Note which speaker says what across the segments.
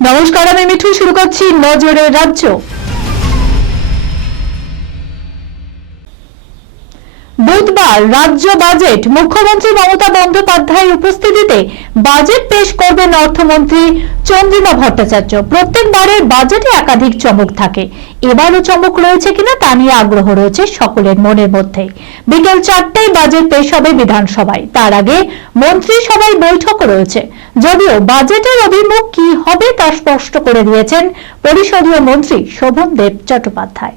Speaker 1: নমস্কার আমি মিঠু শুরু করছি নজরের রাজ্য। বুধবার রাজ্য বাজেট মুখ্যমন্ত্রী মমতা বন্দ্যোপাধ্যায়ের উপস্থিতিতে বাজেট পেশ করবেন অর্থমন্ত্রী চন্দ্রিমা ভট্টাচার্য। প্রত্যেকবারের বাজেটে একাধিক চমক থাকে। এবারও চমক রয়েছে কিনা তা নিয়ে আগ্রহ রয়েছে সকলের মনের মধ্যে। বিকেল চারটায় বাজেট পেশ হবে বিধানসভায়। তার আগে মন্ত্রিসভায় বৈঠক রয়েছে। যদিও বাজেটের অভিমুখ কি হবে তা স্পষ্ট করে দিয়েছেন পরিষদীয় মন্ত্রী Sobhan Deb Chattopadhyay.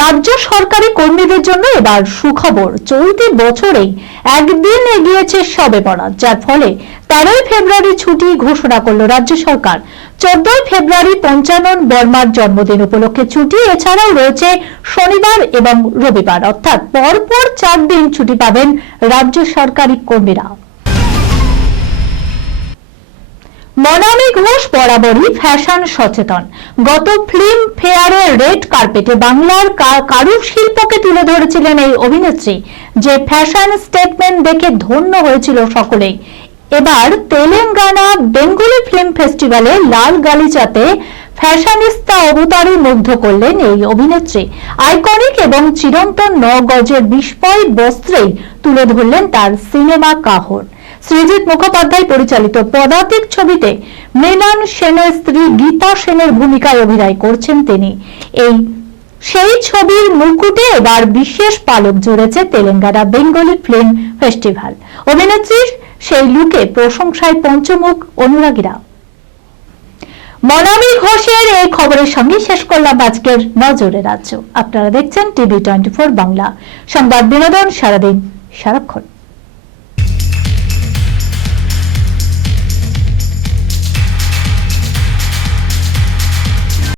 Speaker 1: রাজ্য সরকারি কর্মীদের জন্য এবার সুখবর। চলতি বছরেই একদিন এগিয়েছে সবে বরাত, যার ফলে তেরোই ফেব্রুয়ারি ছুটি ঘোষণা করল রাজ্য সরকার। চোদ্দই ফেব্রুয়ারি পঞ্চানন বর্মার জন্মদিন উপলক্ষে ছুটি, এছাড়াও রয়েছে শনিবার এবং রবিবার। অর্থাৎ পরপর চার দিন ছুটি পাবেন রাজ্য সরকারি কর্মীরা। মনামি ঘোষ বরাবরই ফ্যাশন সচেতন। গত ফিল্ম ফেয়ারের রেড কার্পেটে বাংলার কা- কারুশিল্পকে তুলে ধরেছিলেন এই অভিনেত্রী, যে ফ্যাশন স্টেটমেন্ট দেখে ধন্য হয়েছিল সকলেই। এবার তেলেঙ্গানা বেঙ্গলি ফিল্ম ফেস্টিভ্যালে লাল গালিচাতে ফ্যাশনিস্তা অবতারে মুগ্ধ করলেন এই অভিনেত্রী। আইকনিক এবং চিরন্তন ন গজের বিস্ময় বস্ত্রেই তুলে ধরলেন তার সিনেমা কাহর সৃজিত মুখোপাধ্যায় পরিচালিত পদাতিক ছবিতে মৃণাল সেনের স্ত্রী গীতা সেনের ভূমিকায় অভিনয় করছেন তিনি। এই সেই ছবির মুকুটে এবার বিশেষ পালক জুড়েছে তেলেঙ্গানা বেঙ্গলি ফিল্ম ফেস্টিভ্যাল অভিনেত্রীর সেই লুকে প্রশংসায় পঞ্চমুখ অনুরাগীরা। মনামি ঘোষের এই খবরের সঙ্গে শেষ করলাম আজকের নজরে রাজ্য। আপনারা দেখছেন টিভি টোয়েন্টি ফোর বাংলা। সংবাদ বিনোদন সারাদিন সারাক্ষণ।